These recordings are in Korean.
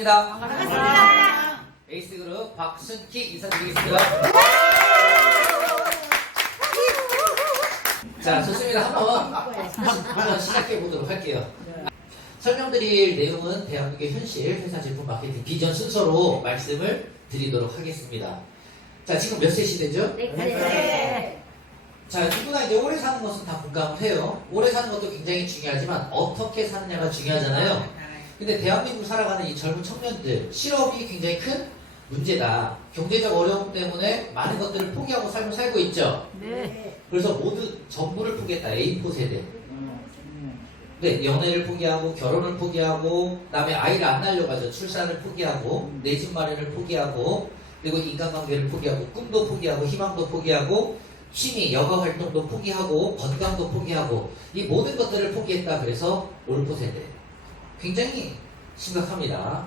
반갑습니다. 반갑습니다. 에이스그룹 박순키 인사드리겠습니다. 자, 좋습니다. 한번 시작해 보도록 할게요. 설명드릴 내용은 대한민국의 현실 회사 제품 마케팅 비전 순서로 말씀을 드리도록 하겠습니다. 자, 지금 몇 세 시대죠? 네. 자, 누구나 이제 오래 사는 것은 다 공감을 해요. 오래 사는 것도 굉장히 중요하지만 어떻게 사느냐가 중요하잖아요. 근데 대한민국 살아가는 이 젊은 청년들 실업이 굉장히 큰 문제다. 경제적 어려움 때문에 많은 것들을 포기하고 삶을 살고 있죠. 네. 그래서 모두 전부를 포기했다. A4 세대. 네, 연애를 포기하고 결혼을 포기하고 그다음에 아이를 안 낳으려고 하죠. 출산을 포기하고 내 집 마련을 포기하고 그리고 인간관계를 포기하고 꿈도 포기하고 희망도 포기하고 취미, 여가 활동도 포기하고 건강도 포기하고 이 모든 것들을 포기했다. 그래서 올포 세대. 굉장히 심각합니다.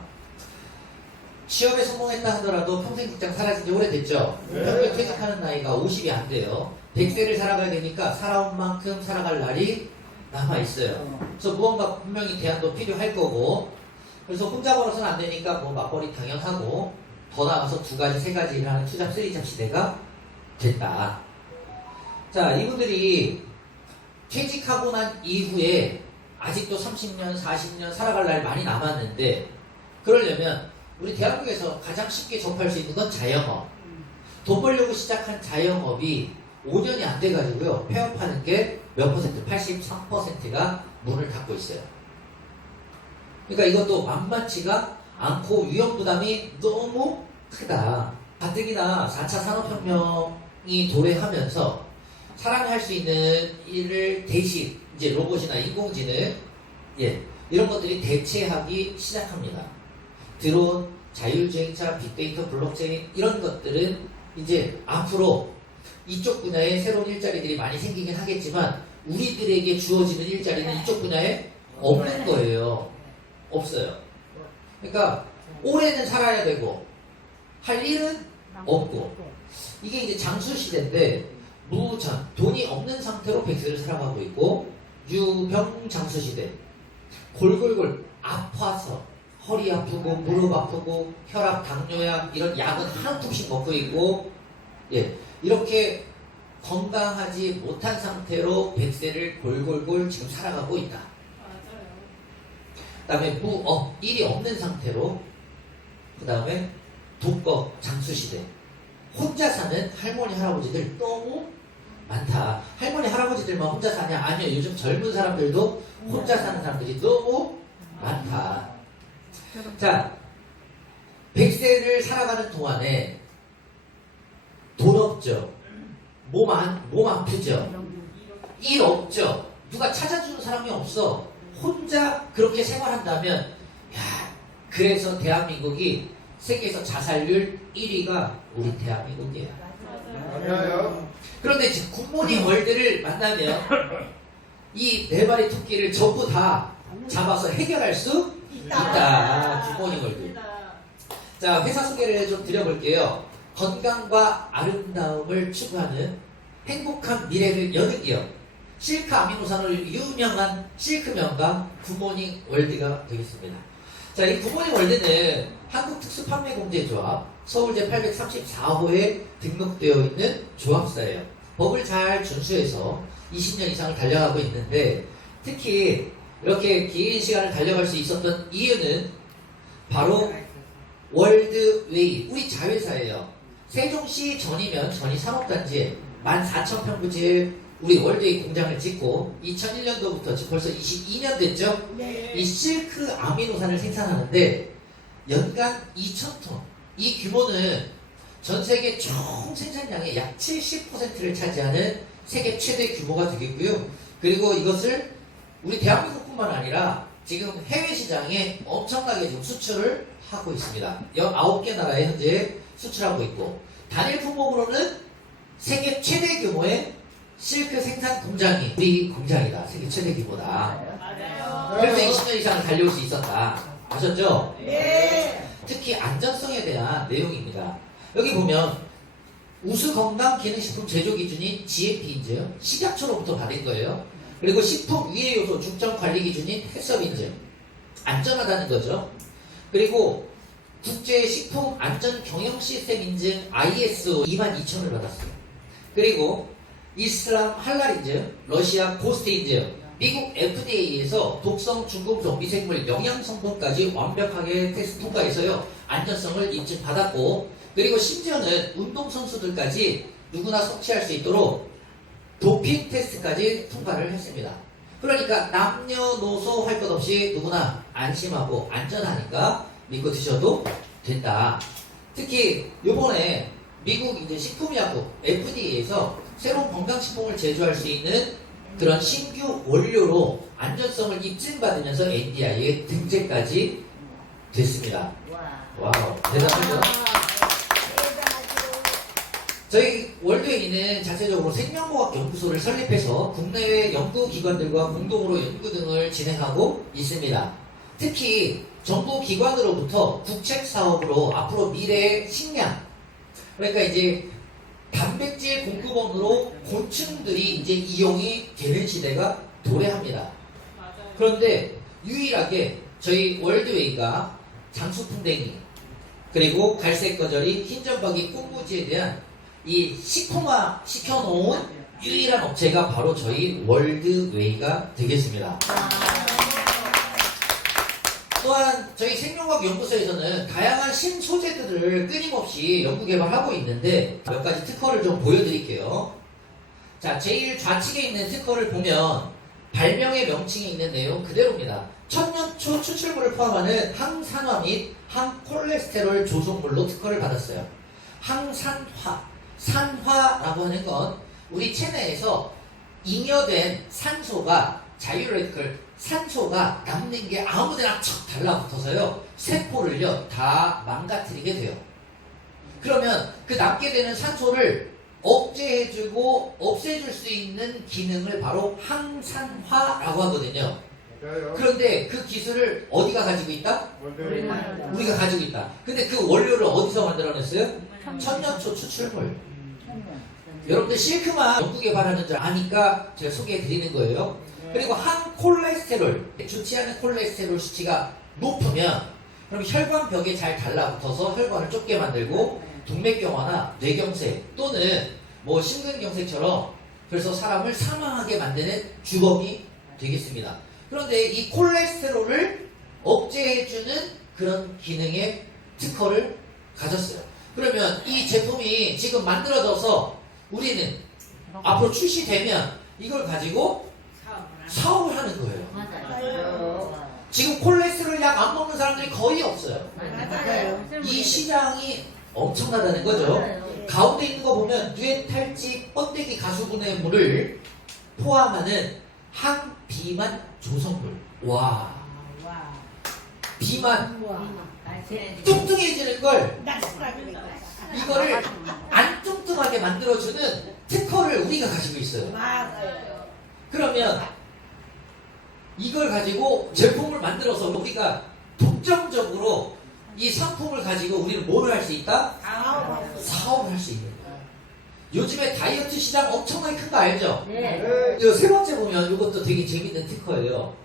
취업에 성공했다 하더라도 평생 직장 사라진 지 오래됐죠. 평균 퇴직하는 나이가 50이 안 돼요. 100세를 살아가야 되니까 살아온 만큼 살아갈 날이 남아있어요. 그래서 무언가 분명히 대안도 필요할 거고 그래서 혼자 벌어서는 안 되니까 뭐 맞벌이 당연하고 더 나아가서 2가지, 3가지 일을 하는 투잡, 쓰리잡 시대가 됐다. 자, 이분들이 퇴직하고 난 이후에 아직도 30년, 40년 살아갈 날 많이 남았는데 그러려면 우리 대한민국에서 가장 쉽게 접할 수 있는 건 자영업. 돈 벌려고 시작한 자영업이 5년이 안 돼가지고요. 폐업하는 게 몇 퍼센트? 83%가 문을 닫고 있어요. 그러니까 이것도 만만치가 않고 위험 부담이 너무 크다. 가뜩이나 4차 산업혁명이 도래하면서 사람이 할 수 있는 일을 대신 이제 로봇이나 인공지능 이런 것들이 대체하기 시작합니다. 드론, 자율주행차, 빅데이터, 블록체인 이런 것들은 이제 앞으로 이쪽 분야에 새로운 일자리들이 많이 생기긴 하겠지만 우리들에게 주어지는 일자리는 이쪽 분야에 없는 거예요. 없어요. 그러니까 올해는 살아야 되고 할 일은 없고 이게 이제 장수 시대인데 무전, 돈이 없는 상태로 100세를 살아가고 있고 유병 장수 시대 골골골 아파서 허리 아프고 무릎 아프고 혈압, 당뇨약 이런 약은 한 통씩 먹고 있고 이렇게 건강하지 못한 상태로 100세를 골골골 지금 살아가고 있다. 그 다음에 무업, 일이 없는 상태로 그 다음에 독거 장수시대 혼자 사는 할머니 할아버지들 너무 많다. 할머니 할아버지들만 혼자 사냐? 아니요. 요즘 젊은 사람들도 혼자 사는 사람들이 너무 많다. 자, 100세를 살아가는 동안에 돈 없죠. 몸 아프죠. 일 없죠. 누가 찾아주는 사람이 없어. 혼자 그렇게 생활한다면 그래서 대한민국이 세계에서 자살률 1위가 우리 대한민국이에요. 맞아요. 그런데 지금 굿모닝 월드를 만나면 이 4마리 토끼를 전부 다 잡아서 해결할 수 있다. 굿모닝 월드. 자, 회사 소개를 좀 드려볼게요. 건강과 아름다움을 추구하는 행복한 미래를 여는 기업 실크 아미노산으로 유명한 실크명가 굿모닝 월드가 되겠습니다. 자, 이 굿모닝 월드는 한국특수판매공제조합 서울제 834호에 등록되어 있는 조합사예요. 법을 잘 준수해서 20년 이상을 달려가고 있는데 특히 이렇게 긴 시간을 달려갈 수 있었던 이유는 바로 월드웨이, 우리 자회사예요. 세종시 전이면 전이 산업단지에 14,000평부지에 우리 월드웨이 공장을 짓고 2001년도부터 지금 벌써 22년 됐죠? 이 실크 아미노산을 생산하는데 연간 2,000톤. 이 규모는 전 세계 총 생산량의 약 70%를 차지하는 세계 최대 규모가 되겠고요. 그리고 이것을 우리 대한민국뿐만 아니라 지금 해외 시장에 엄청나게 지금 수출을 하고 있습니다. 19개 나라에 현재 수출하고 있고 단일 품목으로는 세계 최대 규모의 실크 생산 공장이 우리 공장이다. 세계 최대 규모다. 맞아요. 그래서 20년 이상을 달려올 수 있었다. 아셨죠? 네. 특히 안전성에 대한 내용입니다. 여기 보면 우수 건강 기능식품 제조 기준인 GMP 인증, 식약처로부터 받은 거예요. 그리고 식품 위해 요소 중점 관리 기준인 해썹 인증, 안전하다는 거죠. 그리고 국제식품안전경영시스템 인증 ISO 22000을 받았어요. 그리고 이슬람 할랄 인증, 러시아 고스트 인증, 미국 FDA에서 독성 중금속 미생물 영양성분까지 완벽하게 테스트 통과해서요 안전성을 인증받았고, 그리고 심지어는 운동선수들까지 누구나 섭취할 수 있도록 도핑 테스트까지 통과를 했습니다. 그러니까 남녀노소 할 것 없이 누구나 안심하고 안전하니까 믿고 드셔도 된다. 특히 요번에 미국 이제 식품의약국 FDA에서 새로운 건강식품을 제조할 수 있는 그런 신규 원료로 안전성을 입증받으면서 NDI에 등재까지 됐습니다. 와우, 대단하죠? 저희 월드웨이는 자체적으로 생명공학 연구소를 설립해서 국내외 연구기관들과 공동으로 연구 등을 진행하고 있습니다. 특히 정부기관으로부터 국책사업으로 앞으로 미래의 식량, 그러니까 이제 단백질 공급원으로 곤충들이 이제 이용이 되는 시대가 도래합니다. 그런데 유일하게 저희 월드웨이가 장수풍뎅이, 그리고 갈색거절이, 흰점박이, 꽁무지에 대한 이 식품화 시켜놓은 유일한 업체가 바로 저희 월드웨이가 되겠습니다. 또한 저희 생명과학 연구소에서는 다양한 신소재들을 끊임없이 연구개발하고 있는데 몇 가지 특허를 좀 보여드릴게요. 자, 제일 좌측에 있는 특허를 보면 발명의 명칭에 있는 내용 그대로입니다. 천년초 추출물을 포함하는 항산화 및 항콜레스테롤 조성물로 특허를 받았어요. 항산화, 산화라고 하는 건 우리 체내에서 잉여된 산소가 산소가 남는 게 아무데나 척 달라붙어서요 세포를요 다 망가뜨리게 돼요. 그러면 그 남게 되는 산소를 억제해주고 없애줄 수 있는 기능을 바로 항산화라고 하거든요. 맞아요. 그런데 그 기술을 어디가 가지고 있다? 월드웨이. 우리가 가지고 있다. 근데 그 원료를 어디서 만들어냈어요? 천년초 추출물. 여러분들 실크만 연구 개발하는 줄 아니까 제가 소개해 드리는 거예요. 그리고 항콜레스테롤, 좋지 않은 콜레스테롤 수치가 높으면 그럼 혈관벽에 잘 달라붙어서 혈관을 좁게 만들고 동맥경화나 뇌경색 또는 뭐 심근경색처럼 그래서 사람을 사망하게 만드는 주범이 되겠습니다. 그런데 이 콜레스테롤을 억제해주는 그런 기능의 특허를 가졌어요. 그러면 이 제품이 지금 만들어져서 우리는 앞으로 출시되면 이걸 가지고 사업을 하는 거예요. 맞아요. 지금 콜레스테롤 약 안 먹는 사람들이 거의 없어요. 맞아요. 이 시장이 엄청나다는 거죠. 가운데 있는 거 보면 뇌탈지 번데기 가수분해 물을 포함하는 항비만 조성물. 와, 비만 뚱뚱해지는 걸 이거를 안 뚱뚱하게 만들어주는 특허를 우리가 가지고 있어요. 맞아요. 그러면 이걸 가지고 제품을 만들어서 우리가 독점적으로 이 상품을 가지고 우리는 뭐를 할 수 있다? 사업을 할 수 있는 거예요. 요즘에 다이어트 시장 엄청나게 큰 거 알죠? 네. 네. 세 번째 보면 이것도 되게 재밌는 특허예요.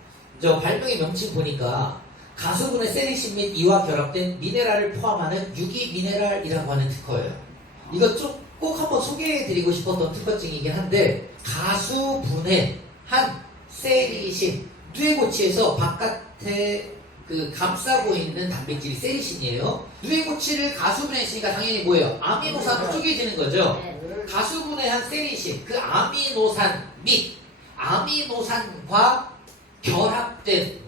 저 발명의 명칭 보니까 가수분해 세리신 및 이와 결합된 미네랄을 포함하는 유기미네랄이라고 하는 특허예요. 이거 좀 꼭 한번 소개해드리고 싶었던 특허증이긴 한데 가수분해한 세리신, 뇌고치에서 바깥에 그 감싸고 있는 단백질이 세리신이에요. 뇌고치를 가수분해했으니까 당연히 뭐예요? 아미노산으로 쪼개지는 거죠. 가수분해한 세리신, 그 아미노산 및 아미노산과 결합된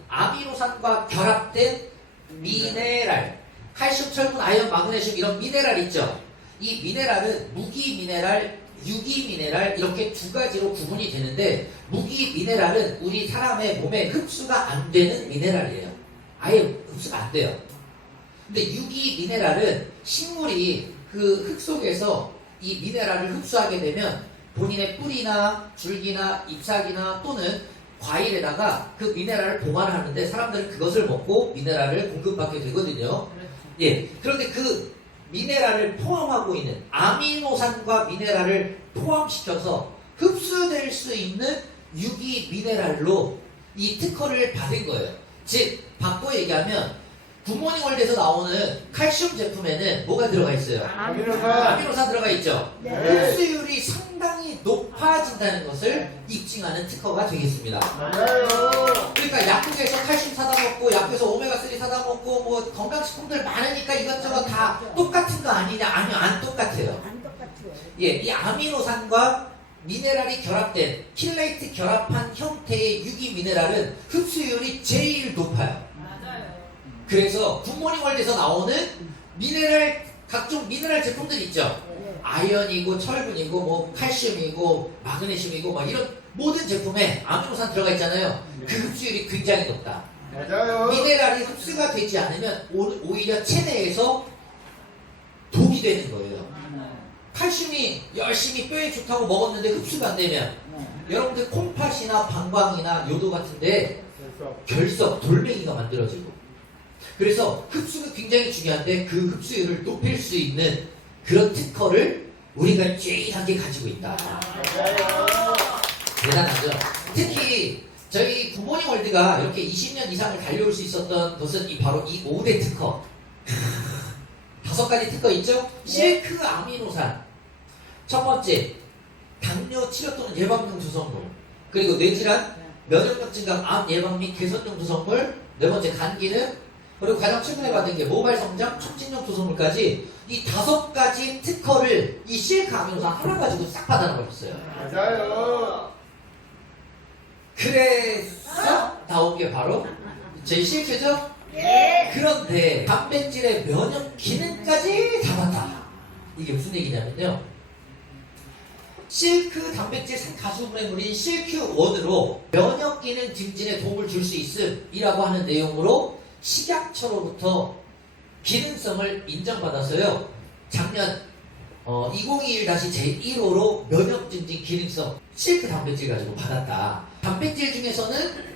미네랄, 칼슘, 철분, 아연, 마그네슘 이런 미네랄 있죠. 이 미네랄은 무기미네랄, 유기미네랄 이렇게 두 가지로 구분이 되는데 무기미네랄은 우리 사람의 몸에 흡수가 안 되는 미네랄이에요. 아예 흡수가 안 돼요. 근데 유기미네랄은 식물이 그 흙 속에서 이 미네랄을 흡수하게 되면 본인의 뿌리나 줄기나 잎사귀나 또는 과일에다가 그 미네랄을 보관을 하는데 사람들은 그것을 먹고 미네랄을 공급받게 되거든요. 예. 그런데 그 미네랄을 포함하고 있는 아미노산과 미네랄을 포함시켜서 흡수될 수 있는 유기 미네랄로 이 특허를 받은 거예요. 즉 바꿔 얘기하면 굿모닝 월드에서 나오는 칼슘 제품에는 뭐가 들어가 있어요? 아미노산. 아미노산 들어가 있죠. 네. 흡수율이 상당히 높아진다는 것을 입증하는 특허가 되겠습니다. 맞아요. 그러니까 약국에서 칼슘 사다 먹고 약국에서 오메가3 사다 먹고 뭐 건강식품들 많으니까 이것저것 다 똑같은 거 아니냐? 아니요, 안 똑같아요. 안 똑같아요. 예, 이 아미노산과 미네랄이 결합된 킬레이트 결합한 형태의 유기 미네랄은 흡수율이 제일 높아요. 그래서 굿모닝 월드에서 나오는 미네랄 각종 미네랄 제품들 있죠. 네. 아연이고 철분이고 뭐 칼슘이고 마그네슘이고 막 이런 모든 제품에 아미노산 들어가 있잖아요. 그 흡수율이 굉장히 높다. 맞아요. 미네랄이 흡수가 되지 않으면 오히려 체내에서 독이 되는 거예요. 칼슘이 열심히 뼈에 좋다고 먹었는데 흡수가 안 되면 여러분들 콩팥이나 방광이나 요도 같은데 됐어. 결석, 돌멩이가 만들어지고 그래서 흡수가 굉장히 중요한데 그 흡수율을 높일 수 있는 그런 특허를 우리가 쬐하게 가지고 있다. 맞아요. 대단하죠? 특히 저희 굿모닝 월드가 이렇게 20년 이상을 달려올 수 있었던 것은 바로 이 5대 특허 5가지 특허 있죠? 실크 아미노산 첫 번째 당뇨 치료 또는 예방용 조성물 그리고 뇌질환 면역력 증강 암 예방 및 개선용 조성물 네 번째 간 기능 그리고 가장 최근에 받은 게 모발 성장 촉진용 조성물까지 이 5가지 특허를 이 실크 아미노산 하나 가지고 싹 받아내버렸어요. 맞아요. 그래서 나온 게 바로 저희 실크죠? 네. 그런데 단백질의 면역 기능까지 다 받다. 이게 무슨 얘기냐면요. 실크 단백질 가수분해물인 실큐1으로 면역 기능 증진에 도움을 줄 수 있음이라고 하는 내용으로 식약처로부터 기능성을 인정받아서요. 작년 2021-제1호로 면역 증진 기능성 실크 단백질 가지고 받았다. 단백질 중에서는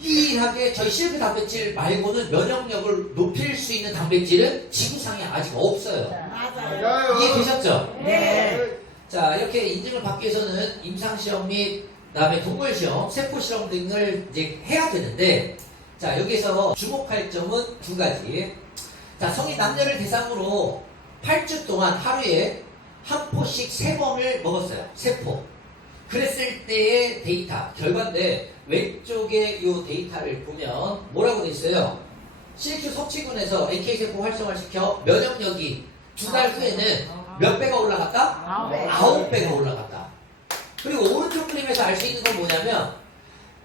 유일하게 저희 실크 단백질 말고는 면역력을 높일 수 있는 단백질은 지구상에 아직 없어요. 맞아요. 맞아요. 이해되셨죠? 네. 자, 이렇게 인증을 받기 위해서는 임상시험 및 그다음에 동물시험, 세포시험 등을 이제 해야 되는데 자, 여기서 주목할 점은 2가지. 자, 성인 남녀를 대상으로 8주 동안 하루에 한 포씩 3번을 먹었어요. 3포. 그랬을 때의 데이터, 결과인데 왼쪽에 이 데이터를 보면 뭐라고 돼 있어요? 실큐 섭취군에서 NK세포 활성화를 시켜 면역력이 2달 후에는 몇 배가 올라갔다? 9배가 올라갔다. 그리고 오른쪽 그림에서 알 수 있는 건 뭐냐면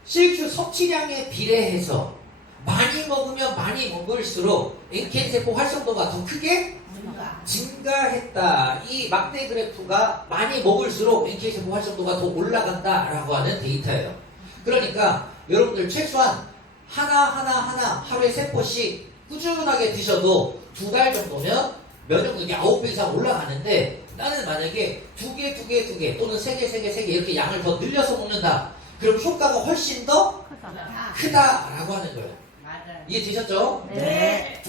실큐 섭취량에 비례해서 많이 먹으면 많이 먹을수록 NK세포 활성도가 더 크게 증가했다. 이 막대 그래프가 많이 먹을수록 NK세포 활성도가 더 올라간다라고 하는 데이터예요. 그러니까 여러분들 최소한 하나 하루에 3포씩 꾸준하게 드셔도 2달 정도면 면역력이 9배 이상 올라가는데 나는 만약에 2개 또는 3개 이렇게 양을 더 늘려서 먹는다. 그럼 효과가 훨씬 더 크다라고 하는 거예요. 맞아요. 이해되셨죠? 네.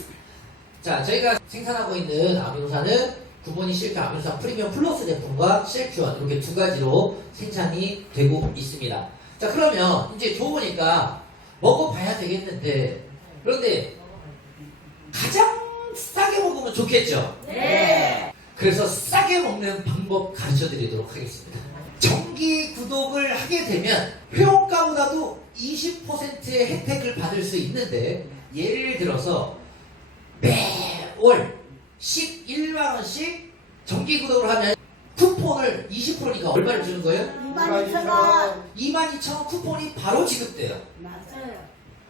자, 저희가 생산하고 있는 아미노산은 굿모닝 실크 아미노산 프리미엄 플러스 제품과 실큐원 이렇게 2가지로 생산이 되고 있습니다. 자, 그러면 이제 좋으니까 먹어봐야 되겠는데 그런데 가장 싸게 먹으면 좋겠죠? 네. 그래서 싸게 먹는 방법 가르쳐 드리도록 하겠습니다. 정기 구독을 하게 되면 회원가보다도 20%의 혜택을 받을 수 있는데 예를 들어서 매월 11만원씩 정기 구독을 하면 쿠폰을 20%니까 얼마를 주는 거예요? 22,000원. 22,000원 쿠폰이 바로 지급돼요. 맞아요.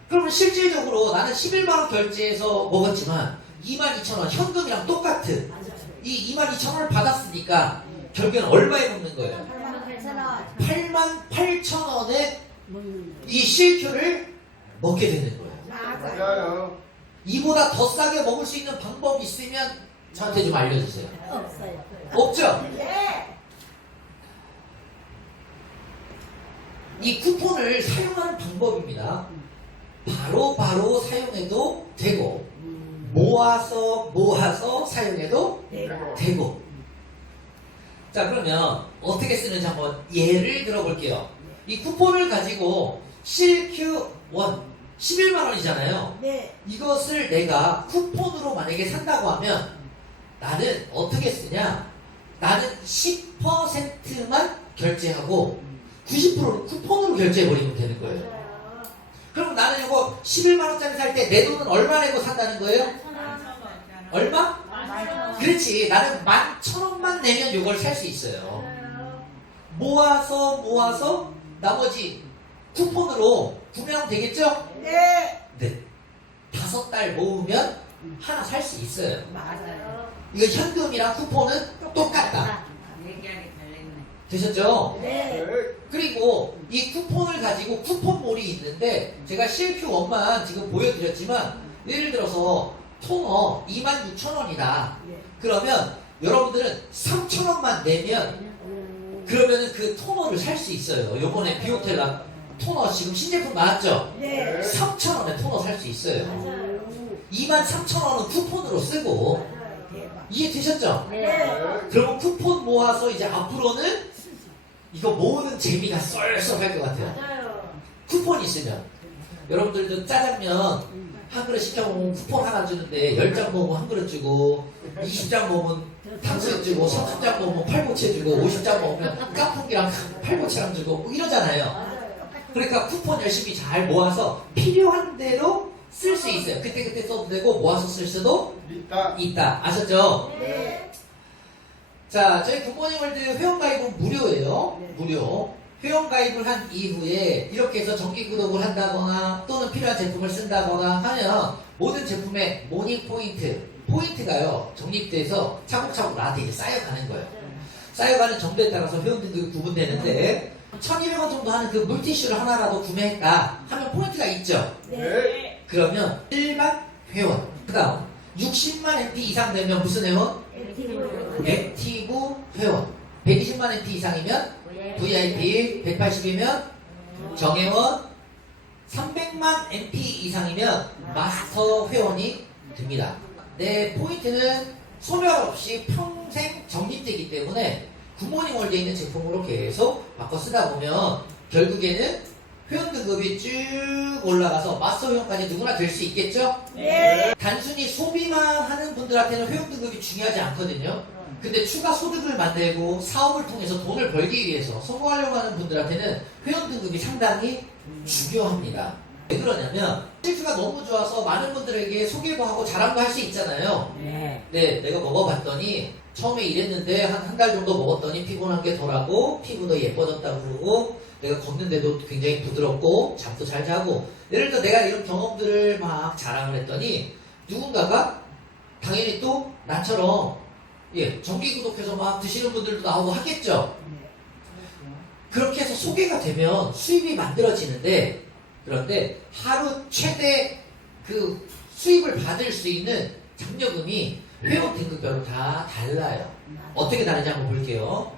그러면 실질적으로 나는 11만원 결제해서 먹었지만 22,000원 현금이랑 똑같은 맞아요. 이 22,000원을 받았으니까 결국엔 얼마에 먹는 거예요? 88,000원. 88,000원에 먹는 거. 이 실큐를 먹게 되는 거예요. 맞아요. 맞아요. 이보다 더 싸게 먹을 수 있는 방법 있으면 저한테 좀 알려주세요. 없어요. 없죠? 네. 이 쿠폰을 사용하는 방법입니다. 바로 사용해도 되고 모아서 사용해도 내가. 되고. 자, 그러면 어떻게 쓰는지 한번 예를 들어볼게요. 이 쿠폰을 가지고 실큐1 11만 원이잖아요. 네. 이것을 내가 쿠폰으로 만약에 산다고 하면 나는 어떻게 쓰냐? 나는 10%만 결제하고 90%를 쿠폰으로 결제해버리면 되는 거예요. 그럼 나는 이거 11만 원짜리 살 때 내 돈은 얼마 내고 산다는 거예요? 얼마? 그렇지. 나는 11,000원만 내면 이걸 살 수 있어요. 모아서 나머지 쿠폰으로 구매하면 되겠죠? 네. 네. 5달 모으면 하나 살 수 있어요. 맞아요. 이거 현금이랑 쿠폰은 똑같다. 얘기하기 달랬네. 되셨죠? 네. 그리고 이 쿠폰을 가지고 쿠폰몰이 있는데 제가 CLQ1만 지금 보여드렸지만 예를 들어서 토너 26,000원이다. 네. 그러면 여러분들은 3,000원만 내면 그러면은 그 토너를 살 수 있어요. 요번에 비오텔라 토너 지금 신제품 나왔죠? 네. 3,000원에 토너 살 수 있어요. 맞아요. 23,000원은 쿠폰으로 쓰고 대박. 이해되셨죠? 네. 그러면 쿠폰 모아서 이제 앞으로는 이거 모으는 재미가 쏠쏠할 것 같아요. 맞아요. 쿠폰 있으면 여러분들도 짜장면 한 그릇 시켜먹으면 쿠폰 하나 주는데 10장 먹으면 한 그릇 주고 20장 먹으면 탕수육 주고 30장 먹으면 팔보채 주고 50장 먹으면 깐풍기랑 팔보채랑 주고 뭐 이러잖아요. 맞아요. 그러니까 쿠폰 열심히 잘 모아서 필요한 대로 쓸 수 있어요. 그때 써도 되고 모아서 쓸 수도 있다. 아셨죠? 네. 자, 저희 굿모닝월드 회원가입은 무료예요. 네. 무료. 회원가입을 한 이후에 이렇게 해서 정기구독을 한다거나 또는 필요한 제품을 쓴다거나 하면 모든 제품의 모닝포인트, 포인트가요, 적립돼서 차곡차곡 나한테 이제 쌓여가는 거예요. 쌓여가는 정도에 따라서 회원 등급이 구분되는데 1,200원 정도 하는 그 물티슈를 하나라도 구매했다 하면 포인트가 있죠. 네. 그러면 일반 회원, 그 다음 60만 MP 이상 되면 무슨 회원? 액티브 회원. 120만 MP 이상이면 VIP, 180이면 정회원, 300만 MP 이상이면 마스터 회원이 됩니다. 내 포인트는 소멸 없이 평생 적립되기 때문에 굿모닝 월드에 있는 제품으로 계속 바꿔 쓰다 보면 결국에는 회원 등급이 쭉 올라가서 마스터 회원까지 누구나 될 수 있겠죠? 네. 단순히 소비만 하는 분들한테는 회원 등급이 중요하지 않거든요. 근데 추가 소득을 만들고 사업을 통해서 돈을 벌기 위해서 성공하려고 하는 분들한테는 회원 등급이 상당히 중요합니다. 왜 그러냐면 실수가 너무 좋아서 많은 분들에게 소개도 하고 자랑도 할 수 있잖아요. 네. 네, 내가 먹어봤더니 처음에 이랬는데 한 달 정도 먹었더니 피곤한 게 덜하고 피부도 예뻐졌다고 그러고 내가 걷는데도 굉장히 부드럽고 잠도 잘 자고 예를 들어 내가 이런 경험들을 막 자랑을 했더니 누군가가 당연히 또 나처럼 정기 구독해서 막 드시는 분들도 나오고 하겠죠. 그렇게 해서 소개가 되면 수입이 만들어지는데 그런데 하루 최대 그 수입을 받을 수 있는 장려금이 회원 등급별로 다 달라요. 어떻게 다른지 한번 볼게요.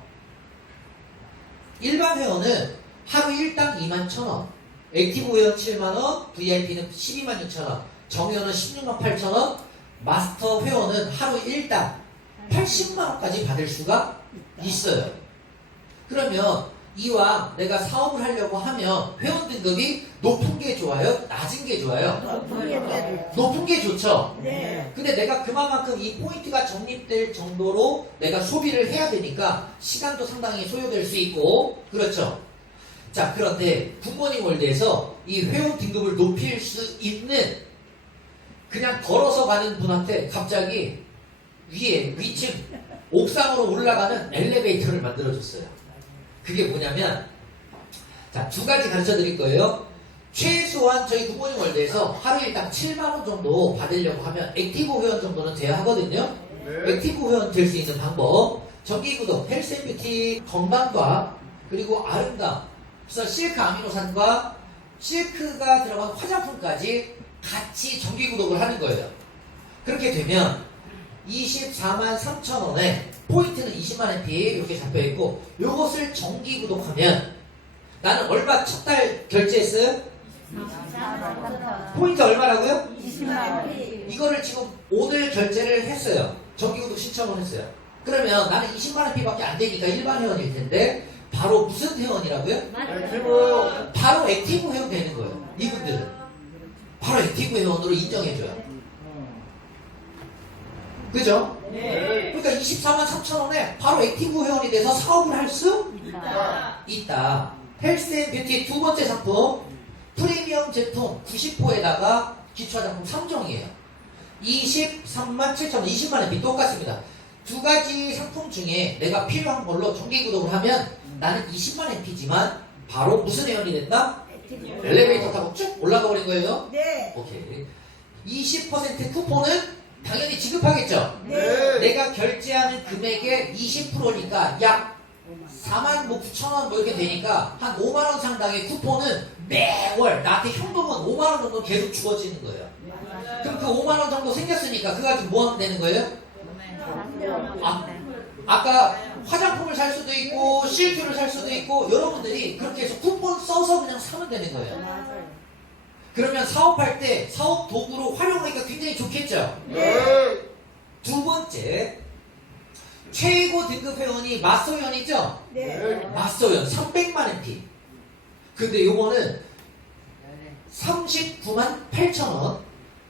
일반 회원은 하루 1당 21,000원, 액티브 회원 7만원, VIP는 126,000원, 정회원은 168,000원, 마스터 회원은 하루 1당 80만원까지 받을 수가 있어요. 그러면 이왕 내가 사업을 하려고 하면 회원 등급이 높은 게 좋아요? 낮은 게 좋아요? 높은 게 좋죠? 네. 근데 내가 그만큼 이 포인트가 적립될 정도로 내가 소비를 해야 되니까 시간도 상당히 소요될 수 있고 그렇죠? 자, 그런데 굿모닝 월드에서 이 회원 등급을 높일 수 있는 그냥 걸어서 가는 분한테 갑자기 위에 위층 옥상으로 올라가는 엘리베이터를 만들어줬어요. 그게 뭐냐면 자, 두 가지 가르쳐 드릴 거예요. 최소한 저희 굿모닝 월드에서 하루 일당 7만원 정도 받으려고 하면 액티브 회원 정도는 돼야 하거든요. 액티브 회원 될 수 있는 방법 정기구독, 헬스앤뷰티, 건강과 그리고 아름다움 그래서 실크 아미노산과 실크가 들어간 화장품까지 같이 정기구독을 하는 거예요. 그렇게 되면 24만 3천원에 포인트는 20만 MP 이렇게 잡혀있고 요것을 정기구독하면 나는 얼마 첫 달 결제했어요? 포인트 얼마라고요? 20만 이거를 지금 오늘 결제를 했어요. 정기구독 신청을 했어요. 그러면 나는 20만 MP밖에 안 되니까 일반 회원일 텐데 바로 무슨 회원이라고요? 액티브 바로 액티브 회원 되는 거예요. 이분들은. 바로 액티브 회원으로 인정해줘요. 그죠? 네. 그러니까 24만 3천 원에 바로 액티브 회원이 돼서 사업을 할 수 있다. 헬스앤뷰티 두 번째 상품, 프리미엄 제품 90호에다가 기초화장품 3종이에요. 23만 7천 원, 20만 원비 똑같습니다. 두 가지 상품 중에 내가 필요한 걸로 정기 구독을 하면 나는 20만 원피지만 바로 무슨 회원이 된다? 엘리베이터 타고 쭉 올라가 버린 거예요. 네. 오케이. 20% 쿠폰은 당연히 지급하겠죠. 네. 내가 결제하는 금액의 20%니까 약 4만 9천 원 뭐 이렇게 되니까 한 5만 원 상당의 쿠폰은 매월 나한테 현금은 5만 원 정도 계속 주어지는 거예요. 그럼 그 5만 원 정도 생겼으니까 그거 가지고 뭐 하면 되는 거예요? 아까 화장품을 살 수도 있고 실큐를 살 수도 있고 여러분들이 그렇게 해서 쿠폰 써서 그냥 사면 되는 거예요. 맞아요. 그러면 사업할 때 사업 도구로 활용하기가 굉장히 좋겠죠. 네. 두 번째, 최고 등급 회원이 마스터 회원이죠. 네. 마스터 회원 300만 MP. 근데 요거는 39만 8천 원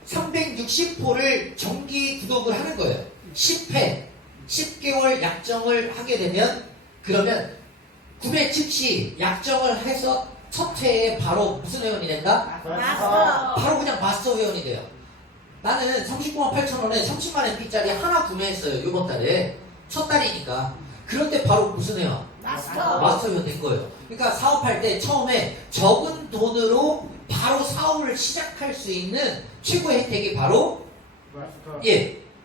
360호를 정기 구독을 하는 거예요. 10회 10개월 약정을 하게 되면 그러면 구매 즉시 약정을 해서 첫 회에 바로 무슨 회원이 된다? 마스터. 바로 그냥 마스터 회원이 돼요. 나는 39만 8천 원에 30만 MP짜리 하나 구매했어요. 이번 달에. 첫 달이니까. 그런데 바로 무슨 회원? 마스터. 마스터 회원 된 거예요. 그러니까 사업할 때 처음에 적은 돈으로 바로 사업을 시작할 수 있는 최고의 혜택이 바로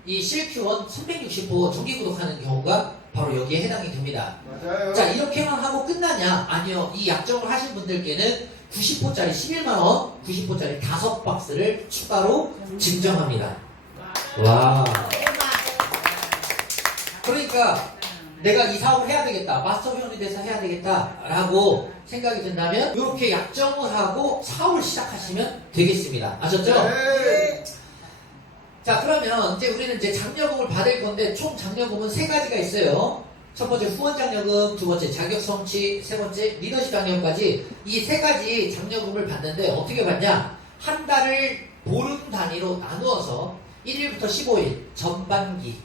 이 실큐원 360호 정기 구독하는 경우가 바로 여기에 해당이 됩니다. 맞아요. 자, 이렇게만 하고 끝나냐? 아니요. 이 약정을 하신 분들께는 90호짜리 11만원, 90호짜리 5박스를 추가로 증정합니다. 와. 그러니까 내가 이 사업을 해야 되겠다. 마스터 회원이 돼서 해야 되겠다. 라고 생각이 든다면 이렇게 약정을 하고 사업을 시작하시면 되겠습니다. 아셨죠? 네. 자, 그러면 이제 우리는 이제 장려금을 받을 건데 총 장려금은 3가지가 있어요. 첫 번째 후원 장려금, 두 번째 자격 성취, 세 번째 리더십 장려금까지 이 3가지 장려금을 받는데 어떻게 받냐? 한 달을 보름 단위로 나누어서 1일부터 15일 전반기,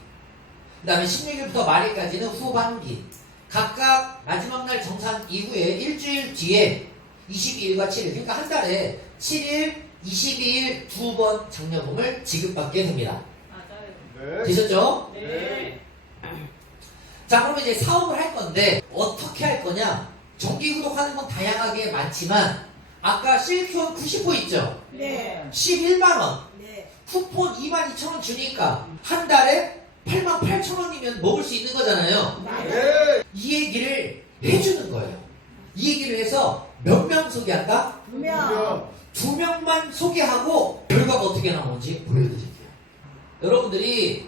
그 다음에 16일부터 말일까지는 후반기, 각각 마지막 날 정산 이후에 일주일 뒤에 22일과 7일, 그러니까 한 달에 7일, 22일 2번 장려금을 지급받게 됩니다. 네. 되셨죠? 네. 자, 그러면 이제 사업을 할 건데 어떻게 할 거냐? 정기 구독하는 건 다양하게 많지만 아까 실큐원 90호 있죠? 네. 11만 원, 네. 쿠폰 22,000원 주니까 한 달에 88,000원이면 먹을 수 있는 거잖아요. 네. 이 얘기를 해주는 거예요. 이 얘기를 해서 몇 명 소개한다? 분명. 2명만 소개하고 결과가 어떻게 나오는지 보여드릴게요. 여러분들이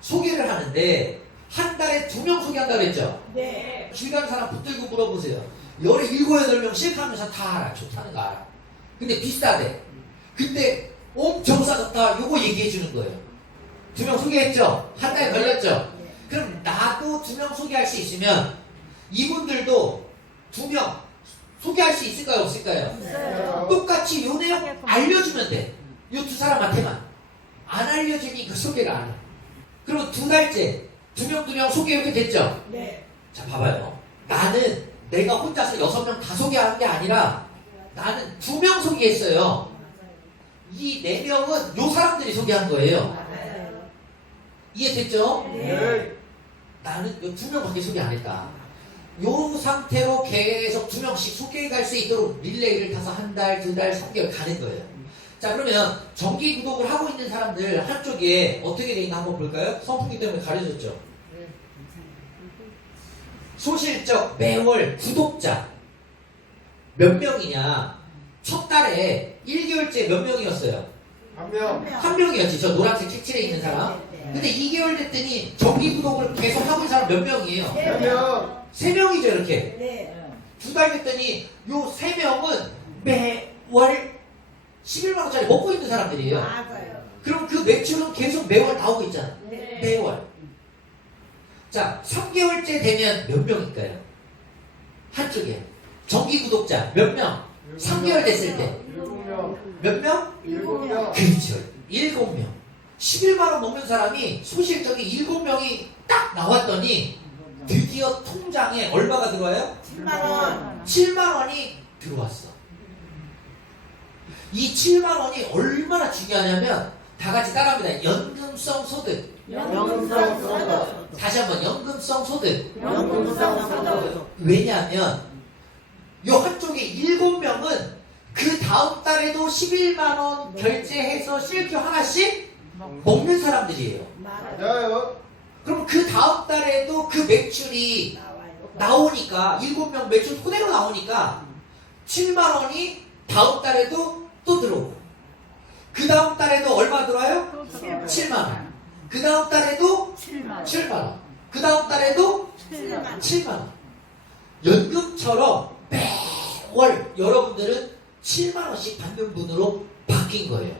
소개를 하는데 한 달에 2명 소개한다고 했죠? 네. 주변 사람 붙들고 물어보세요. 열에 7, 8명 실패하면서 다 알아. 좋다는 거 알아. 근데 비싸대. 근데 엄청 싸졌다. 요거 얘기해 주는 거예요. 2명 소개했죠? 한 달 걸렸죠? 그럼 나도 2명 소개할 수 있으면 이분들도 2명 소개할 수 있을까요? 없을까요? 있어요. 똑같이 요 내용 알려주면 돼. 요 2사람한테만. 안 알려주니까 소개를 안 해. 그리고 2달째 2명 소개 이렇게 됐죠? 네. 자, 봐봐요. 나는 내가 혼자서 6명 다 소개하는 게 아니라 나는 2명 소개했어요. 이 4명은 요 사람들이 소개한 거예요. 맞아요. 이해됐죠? 네. 나는 요 2명밖에 소개 안 했다. 요 상태로 계속 2명씩 소개할 수 있도록 릴레이를 타서 한 달, 2달, 3개월 가는 거예요. 자, 그러면 정기 구독을 하고 있는 사람들 한쪽에 어떻게 돼 있나 한번 볼까요? 선풍기 때문에 가려졌죠? 소실적 매월 구독자 몇 명이냐? 첫 달에 1개월째 몇 명이었어요? 한 명. 한 명이었지. 저 노란색 책칠에 있는 사람. 근데 2개월 됐더니 정기 구독을 계속 하고 있는 사람 몇 명이에요? 한 명. 3명이죠, 이렇게. 네. 2달 됐더니 요 3명은 매월 11만원짜리 먹고 있는 사람들이에요. 맞아요. 그럼 그 매출은 계속 매월 나오고 있잖아. 네. 매월. 자, 3개월째 되면 몇 명일까요? 한쪽에. 정기 구독자 몇 명? 3개월 됐을 때. 7명. 몇 명? 7명. 그렇죠. 7명. 11만원 먹는 사람이 소실적이 7명이 딱 나왔더니 드디어 통장에 얼마가 들어와요? 7만원. 7만원이 들어왔어. 이 7만원이 얼마나 중요하냐면 다 같이 따라합니다. 연금성 소득. 연금성 소득. 다시 한번 연금성 소득. 연금성 소득. 왜냐하면 요 한쪽에 7명은 그 다음 달에도 11만원 결제해서 실큐 하나씩 먹는 사람들이에요. 맞아요. 그럼 그 다음 달에도 그 매출이 나오니까 7명 매출 그대로 나오니까 7만원이 다음 달에도 또 들어오고 그 다음 달에도 얼마 들어와요? 7만원. 그 다음 달에도 7만원. 그 다음 달에도 7만원. 연금처럼 매월 여러분들은 7만원씩 받는 분으로 바뀐 거예요.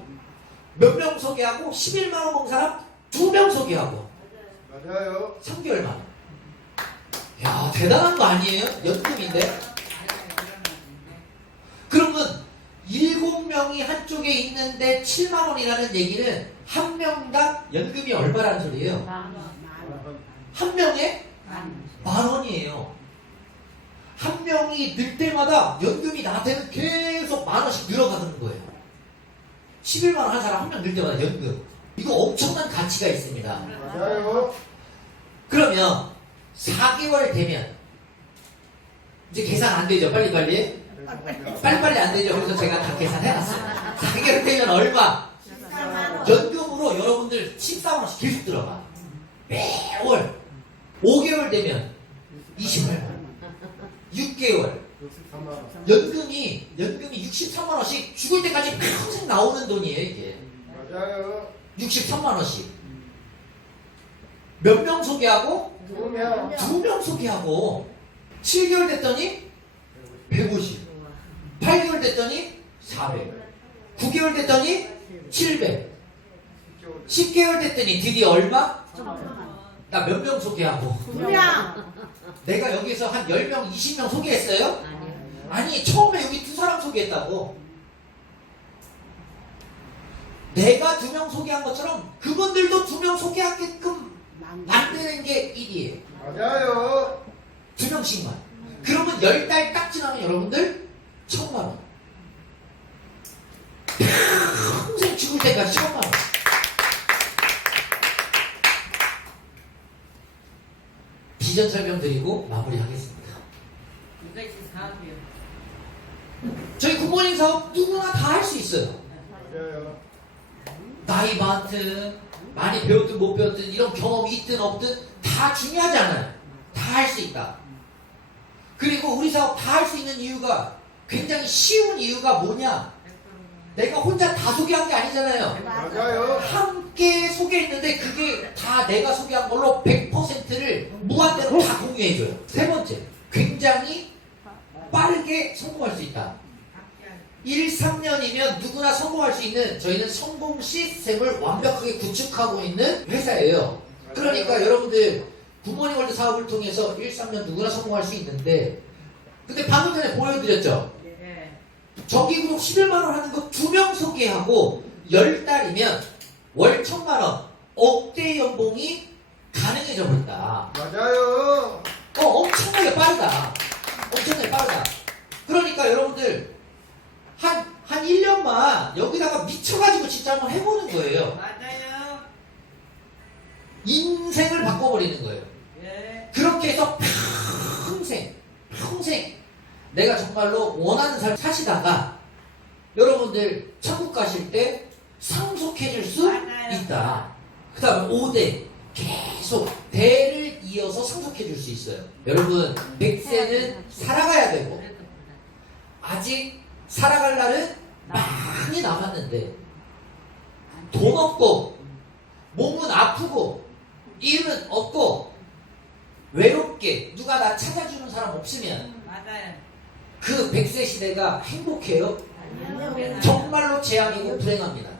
몇 명 소개하고 11만원 먹은 사람 2명 소개하고 맞아요. 3개월 만에. 야, 대단한 거 아니에요? 연금인데? 그러면 7명이 한쪽에 있는데 7만원이라는 얘기는 한 명당 연금이 얼마라는 소리예요? 한 명에 10,000원이에요. 한 명이 늘 때마다 연금이 나한테는 계속 10,000원씩 늘어가는 거예요. 11만원 한 사람 한 명 늘 때마다 연금. 이거 엄청난 가치가 있습니다. 맞아요. 그러면 4개월 되면 이제 계산 안 되죠. 빨리빨리 안 되죠. 그래서 제가 다 계산해놨어요. 4개월 되면 얼마? 연금으로 여러분들 14만원씩 계속 들어가. 매월. 5개월 되면 28만원. 6개월. 63만 원. 연금이 63만원씩 죽을 때까지 평생 나오는 돈이에요. 이게 맞아요. 63만원씩 몇 명 소개하고 2명. 2명 소개하고 7개월 됐더니 150, 8개월 됐더니 400, 9개월 됐더니 700, 10개월 됐더니 드디어 얼마? 나 몇 명 소개하고 2명. 내가 여기서 한 10명, 20명 소개했어요? 아니 처음에 여기 2사람 소개했다고. 내가 2명 소개한 것처럼 그분들도 2명 소개하게끔 만드는 게 일이에요. 맞아요. 2명씩만. 그러면 10달 딱 지나면 여러분들 1,000만원. 평생 죽을 때까지 1,000만원. 비전 설명 드리고 마무리하겠습니다. 이것이 사업이요. 저희 굿모닝 사업 누구나 다 할 수 있어요. 맞아요. 나이 많든 많이 배웠든 못 배웠든 이런 경험이 있든 없든 다 중요하지 않아요. 다 할 수 있다. 그리고 우리 사업 다 할 수 있는 이유가 굉장히 쉬운 이유가 뭐냐? 내가 혼자 다 소개한 게 아니잖아요. 맞아요. 함께 소개했는데 그게 다 내가 소개한 걸로 100%를 무한대로 다 공유해줘요. 세 번째, 굉장히 빠르게 성공할 수 있다. 1, 3년이면 누구나 성공할 수 있는 저희는 성공 시스템을 완벽하게 구축하고 있는 회사예요. 그러니까 여러분들 굿모닝 월드 사업을 통해서 1, 3년 누구나 성공할 수 있는데 근데 방금 전에 보여드렸죠. 정기구독 11만원 하는 거 2명 소개하고 10달이면 월 1,000만원 억대 연봉이 가능해져 버린다. 맞아요. 엄청나게 빠르다. 엄청나게 빠르다. 그러니까 여러분들 한 1년만 여기다가 미쳐가지고 진짜 한번 해보는 거예요. 맞아요. 인생을 바꿔버리는 거예요. 예. 그렇게 해서 평생 내가 정말로 원하는 삶 사시다가 여러분들 천국 가실 때 상속해질 수 맞아요. 있다. 그 다음에 5대 계속 대를 이어서 상속해줄 수 있어요. 여러분 100세는 살아가야 되고 아직 살아갈 날은 많이 남았는데 돈 없고 몸은 아프고 일은 없고 외롭게 누가 나 찾아주는 사람 없으면 맞아요. 그 100세 시대가 행복해요? 아니요. 정말로 재앙이고 불행합니다.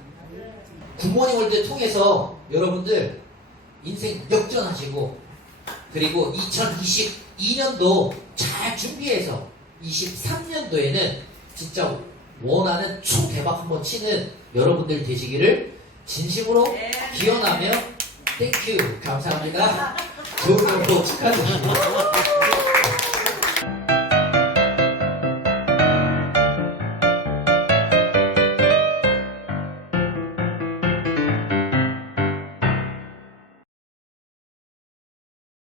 굿모닝 월드 통해서 여러분들 인생 역전하시고 그리고 2022년도 잘 준비해서 23년도에는 진짜 원하는 초대박 한번 치는 여러분들 되시기를 진심으로 네. 기원하며 땡큐 감사합니다. 좋은 결과 축하드립니다.